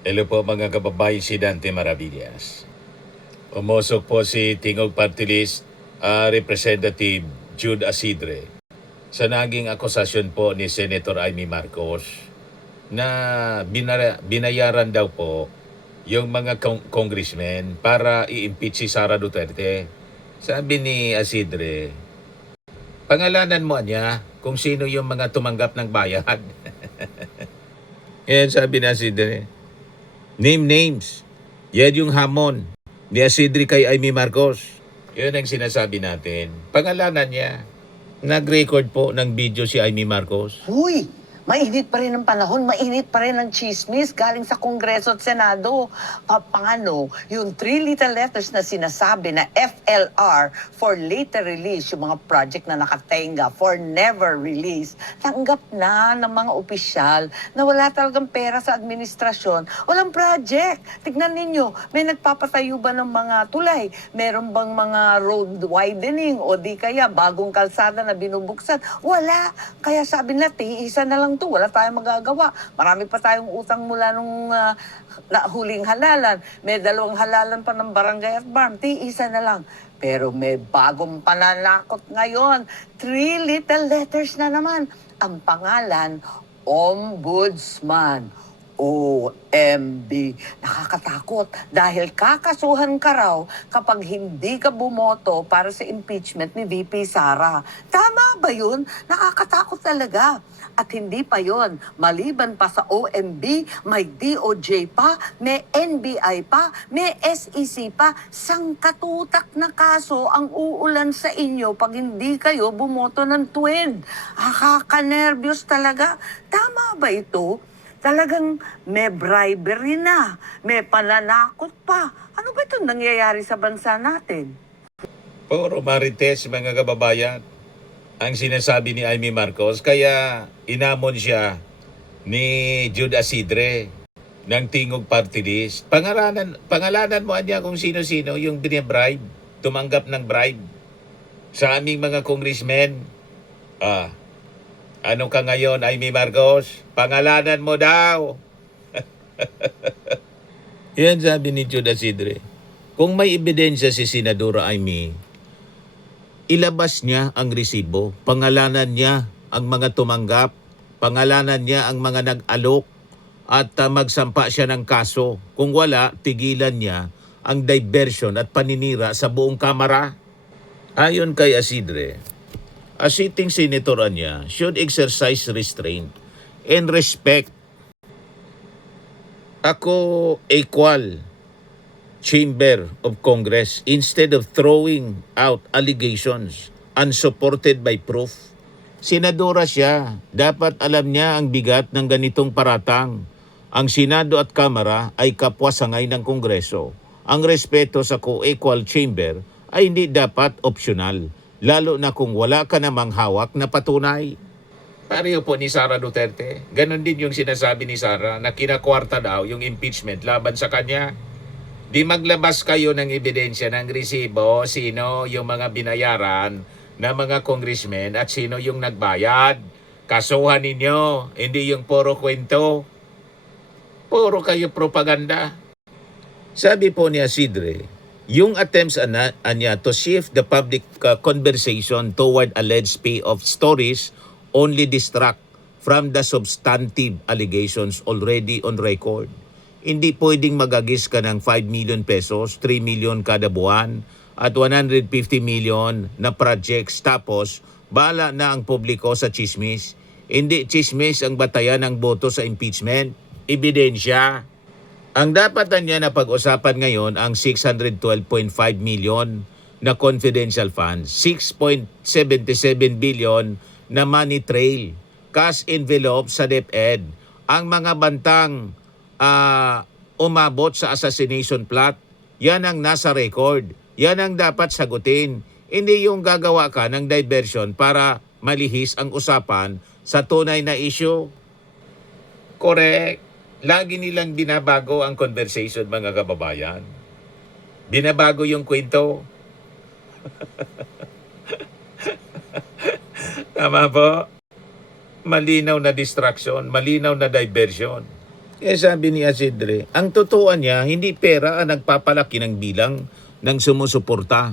Hello po mga kababayan, si Dante Maravillas. Umusok po si Tingog Party List Representative Jude Asidre sa naging akusasyon po ni Senator Amy Marcos na binayaran daw po yung mga congressmen para i-impeach si Sara Duterte. Sabi ni Asidre, pangalanan mo niya kung sino yung mga tumanggap ng bayad. Sabi ni Asidre, name names. Yan yung hamon ni Asidre kay Amy Marcos. Yun ang sinasabi natin. Pangalanan niya. Nag-record po ng video si Amy Marcos. Huy! Mainit pa rin ang panahon, mainit pa rin ang chismis galing sa Kongreso at Senado. Papangano, yung 3 little letters na sinasabi na FLR, for later release, yung mga project na nakatenga, for never release, tanggap na ng mga opisyal na wala talagang pera sa administrasyon. Walang project. Tignan ninyo, may nagpapatayo ba ng mga tulay? Meron bang mga road widening o di kaya bagong kalsada na binubuksan? Wala. Kaya sabi nila, tiisan na lang to, wala tayong magagawa. Marami pa tayong utang mula nung huling halalan. May 2 halalan pa ng barangay at barn. Tiisa na lang. Pero may bagong pananakot ngayon. 3 little letters na naman. Ang pangalan, Ombudsman. OMB. Nakakatakot dahil kakasuhan ka raw kapag hindi ka bumoto para sa impeachment ni VP Sara. Tama ba yun? Nakakatakot talaga. At hindi pa yon. Maliban pa sa OMB, may DOJ pa, may NBI pa, may SEC pa. Sangkatutak na kaso ang uulan sa inyo pag hindi kayo bumoto ng twin. Nakaka-nervyos talaga. Tama ba ito? Talagang may bribery na, may pananakot pa. Ano ba itong nangyayari sa bansa natin? Puro marites mga kababayan ang sinasabi ni Amy Marcos. Kaya inamon siya ni Jude Asidre ng Tingog Party List. Pangalanan mo niya kung sino-sino yung binibribe, tumanggap ng bribe sa aming mga congressmen. Ano ka ngayon, Amy Marcos? Pangalanan mo daw. Yan sabi ni Jude Asidre. Kung may ebidensya si Senadora Amy, ilabas niya ang resibo. Pangalanan niya ang mga tumanggap. Pangalanan niya ang mga nag-alok. At magsampa siya ng kaso. Kung wala, tigilan niya ang diversion at paninira sa buong Kamara. Ayon kay Asidre, a sitting senator niya should exercise restraint and respect. Ako equal chamber of Congress instead of throwing out allegations unsupported by proof. Senadora siya. Dapat alam niya ang bigat ng ganitong paratang. Ang Senado at Kamara ay kapwa sangay ng Kongreso. Ang respeto sa co-equal chamber ay hindi dapat optional. Lalo na kung wala ka namang hawak na patunay. Pareho po ni Sara Duterte. Ganon din yung sinasabi ni Sara na kinakwarta daw yung impeachment laban sa kanya. Di maglabas kayo ng ebidensya ng resibo, sino yung mga binayaran na mga congressmen at sino yung nagbayad. Kasuhan ninyo, hindi yung puro kwento. Puro kayo propaganda. Sabi po ni Asidre, yung attempts niya to shift the public conversation toward alleged payoff stories only distract from the substantive allegations already on record. Hindi pwedeng magagis ka ng 5 million pesos, 3 million kada buwan at 150 million na projects tapos bala na ang publiko sa chismis. Hindi chismis ang batayan ng boto sa impeachment. Ebidensya. Ang dapat niya na pag-usapan ngayon ang 612.5 million na confidential funds, 6.77 billion na money trail, cash envelope sa DepEd, ang mga bantang umabot sa assassination plot, yan ang nasa record, yan ang dapat sagutin. Hindi yung gagawa ka ng diversion para malihis ang usapan sa tunay na issue. Correct. Lagi nilang binabago ang conversation mga kababayan. Binabago yung kwento. Tama po? Malinaw na distraction, malinaw na diversion. Sabi ni Isidre, ang totoo niya, hindi pera ang nagpapalaki ng bilang ng sumusuporta.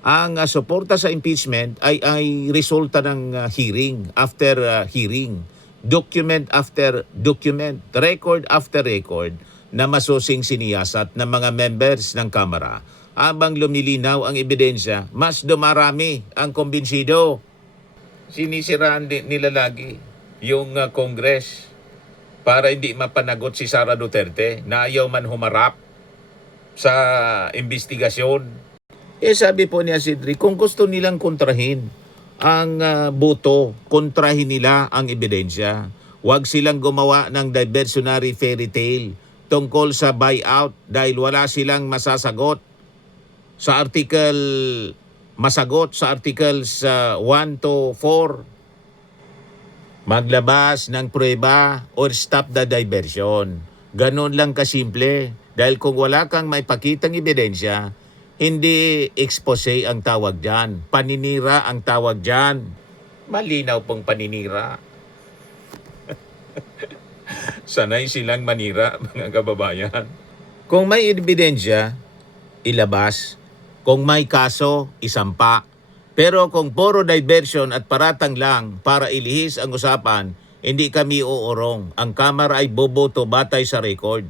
Ang suporta sa impeachment ay resulta ng hearing after hearing, document after document, record after record na masusing siniyasat ng mga members ng Kamara. Habang lumilinaw ang ebidensya, mas dumarami ang kumbinsido. Sinisiraan nila lagi yung Congress para hindi mapanagot si Sara Duterte na ayaw man humarap sa investigasyon. Sabi po ni Isidre, kung gusto nilang kontrahin ang boto, kontrahin nila ang ebidensya. Huwag silang gumawa ng diversionary fairy tale tungkol sa buyout dahil wala silang masasagot sa articles 1 to 4. Maglabas ng prueba or stop the diversion. Ganon lang kasimple. Dahil kung wala kang maipakitang ebidensya, hindi expose ang tawag dyan. Paninira ang tawag dyan. Malinaw pong paninira. Sanay silang manira, mga kababayan. Kung may ebidensya, ilabas. Kung may kaso, isampa. Pero kung puro diversion at paratang lang para ilihis ang usapan, hindi kami uurong. Ang Kamara ay boboto batay sa record.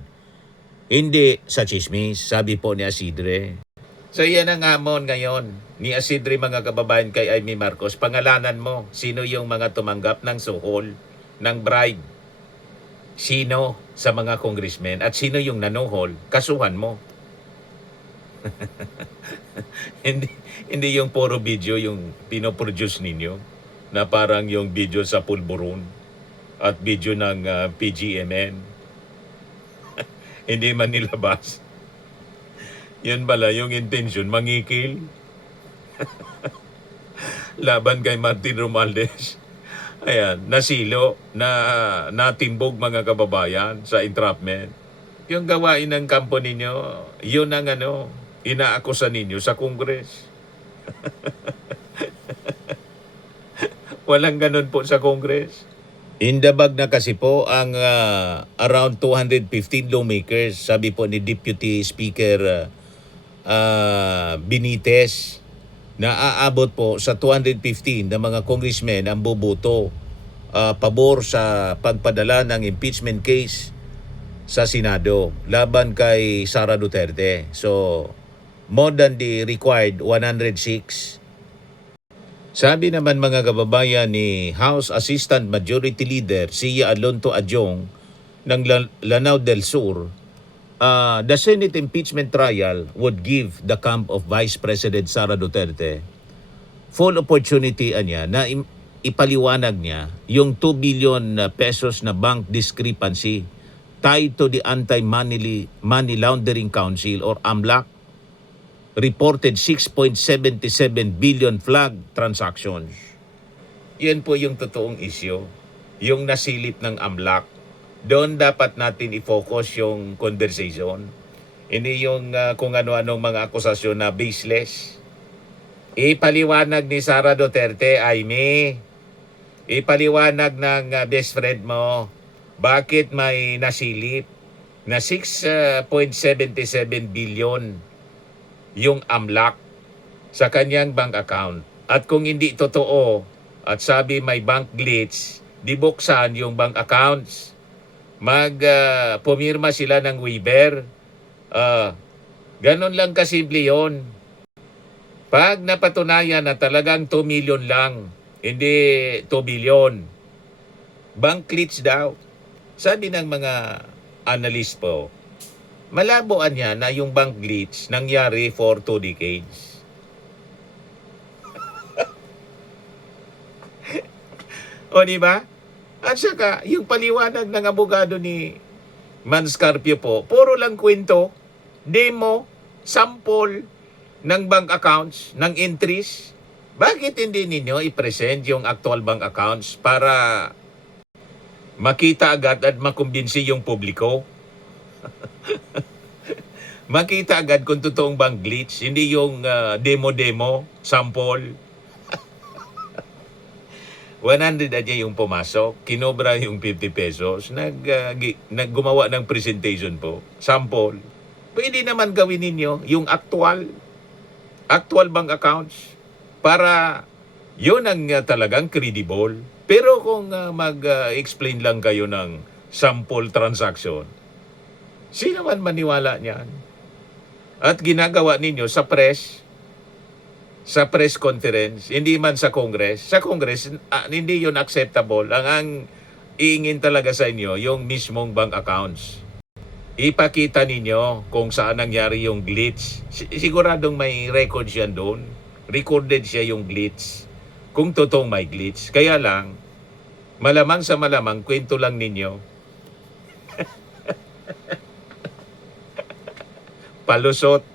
Hindi sa chismis, sabi po ni Isidre. So yan ang hamon ngayon ni Isidre, mga kababayan, kay Amy Marcos. Pangalanan mo, sino yung mga tumanggap ng suhol, ng bribe? Sino sa mga congressmen? At sino yung nanuhol? Kasuhan mo. Hindi yung puro video yung pinoproduce ninyo na parang yung video sa Pulburon at video ng PGMN. Hindi man nilabas. Yun pala yung intention, mangikil. Laban kay Martin Romualdez. Ayan, nasilo, natimbog, mga kababayan, sa entrapment. Yung gawain ng kampo ninyo, yun ang inaakusa ninyo sa Congress. Walang ganun po sa Congress. Indabag na kasi po ang around 215 lawmakers, sabi po ni Deputy Speaker Benitez, na aabot po sa 215 na mga congressmen ang boboto pabor sa pagpadala ng impeachment case sa Senado laban kay Sara Duterte. So, more than the required 106. Sabi naman, mga kababayan, ni House Assistant Majority Leader Sia Alonto Adjong ng Lanao del Sur, the Senate impeachment trial would give the camp of Vice President Sara Duterte full opportunity niya na ipaliwanag niya yung 2 billion pesos na bank discrepancy tied to the Anti-Money Laundering Council or AMLAC reported 6.77 billion flag transactions. Yan po yung totoong issue, yung nasilip ng AMLAC. Doon dapat natin i-focus yung conversation. Hindi yung kung ano-anong mga akusasyon na baseless. Ipaliwanag ni Sara Duterte, Amy. Ipaliwanag ng best friend mo, bakit may nasilip na 6.77 billion yung AMLAC sa kanyang bank account. At kung hindi totoo at sabi may bank glitch, dibuksan yung bank accounts. Pumirma sila ng waiver. Ganon lang kasimple yon. Pag napatunayan na talagang 2 million lang, hindi 2 billion, bank glitch daw. Sabi ng mga analyst po, malaboan niya na yung bank glitch nangyari for 2 decades. O diba? At saka, yung paliwanag ng abogado ni Manscarpio po, puro lang kwento, demo, sample ng bank accounts, ng entries. Bakit hindi ninyo i-present yung actual bank accounts para makita agad at makumbinsi yung publiko? Makita agad kung totoong bang glitch, hindi yung demo-demo, sample. 100 aja yung pumasok, kinobra yung 50 pesos, naggumawa ng presentation po, sample. Pwede naman gawin ninyo yung actual bank accounts para yun ang talagang credible. Pero kung mag-explain lang kayo ng sample transaction, sino man maniwala niyan? At ginagawa ninyo sa press conference, hindi man sa Congress. Sa Congress, hindi yun acceptable. Ang iingin talaga sa inyo, yung mismong bank accounts. Ipakita ninyo kung saan nangyari yung glitch. Siguradong may record siya doon. Recorded siya yung glitch. Kung totoong may glitch. Kaya lang, malamang sa malamang, kwento lang ninyo. Palusot.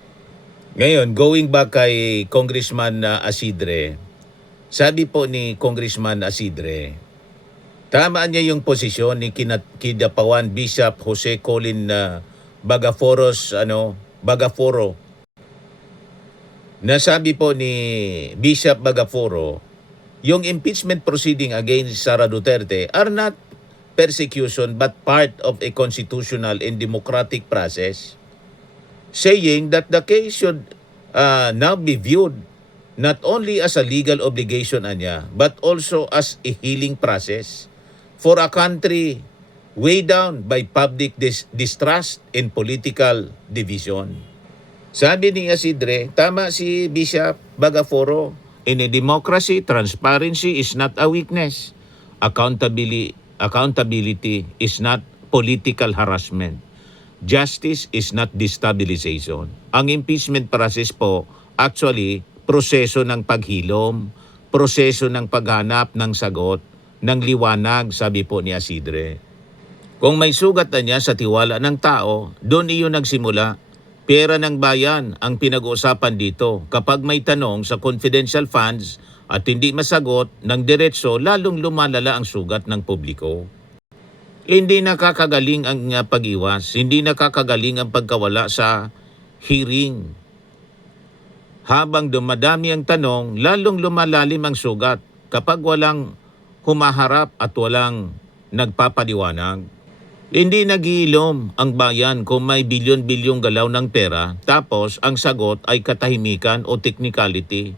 Ngayon, going back kay Congressman Asidre, sabi po ni Congressman Asidre, tama niya yung posisyon ni Kidapawan Bishop Jose Colin Bagaforo, na sabi po ni Bishop Bagaforo, yung impeachment proceeding against Sara Duterte are not persecution but part of a constitutional and democratic process, saying that the case should now be viewed not only as a legal obligation anya, but also as a healing process for a country weighed down by public distrust and political division. Sabi ni Asidre, tama si Bishop Bagaforo, in a democracy, transparency is not a weakness. Accountability is not political harassment. Justice is not destabilization. Ang impeachment process po, actually, proseso ng paghilom, proseso ng paghanap ng sagot, ng liwanag, sabi po ni Asidre. Kung may sugat na niya sa tiwala ng tao, doon iyon nagsimula. Pera ng bayan ang pinag-uusapan dito. Kapag may tanong sa confidential funds at hindi masagot ng diretso, lalong lumalala ang sugat ng publiko. Hindi nakakagaling ang pag-iwas, hindi nakakagaling ang pagkawala sa hearing. Habang dumadami ang tanong, lalong lumalalim ang sugat kapag walang humaharap at walang nagpapaliwanag. Hindi nag-iilom ang bayan kung may bilyon-bilyong galaw ng pera, tapos ang sagot ay katahimikan o technicality.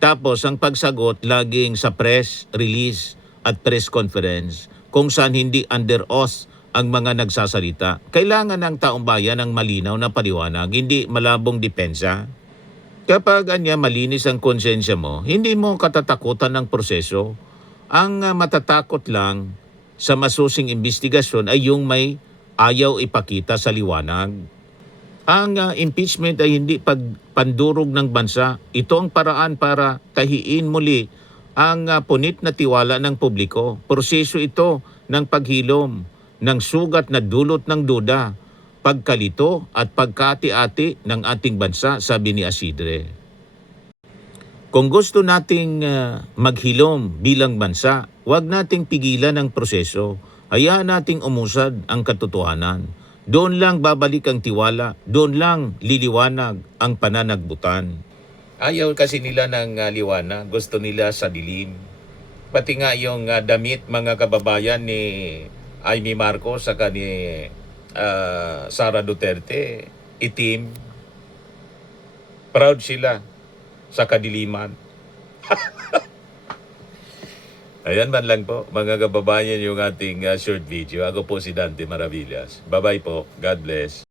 Tapos ang pagsagot laging sa press release at press conference, kung saan hindi under oath ang mga nagsasalita. Kailangan ng taong bayan ng malinaw na paliwanag, hindi malabong depensa. Kapag malinis ang konsensya mo, hindi mo katatakutan ng proseso. Ang matatakot lang sa masusing investigasyon ay yung may ayaw ipakita sa liwanag. Ang impeachment ay hindi pandurog ng bansa. Ito ang paraan para tahiin muli ang punit na tiwala ng publiko. Proseso ito ng paghilom, ng sugat na dulot ng duda, pagkalito at pagkati-ati ng ating bansa, sabi ni Asidre. Kung gusto nating maghilom bilang bansa, huwag nating pigilan ang proseso. Hayaan nating umusad ang katotohanan. Doon lang babalik ang tiwala, doon lang liliwanag ang pananagbutan. Ayaw kasi nila ng liwanag, gusto nila sa dilim. Pati nga yung damit mga kababayan ni Amy Marcos saka ni Sara Duterte, itim. Proud sila sa kadiliman. Ayan man lang po, mga kababayan, yung ating short video. Ako po si Dante Maravillas. Bye-bye po. God bless.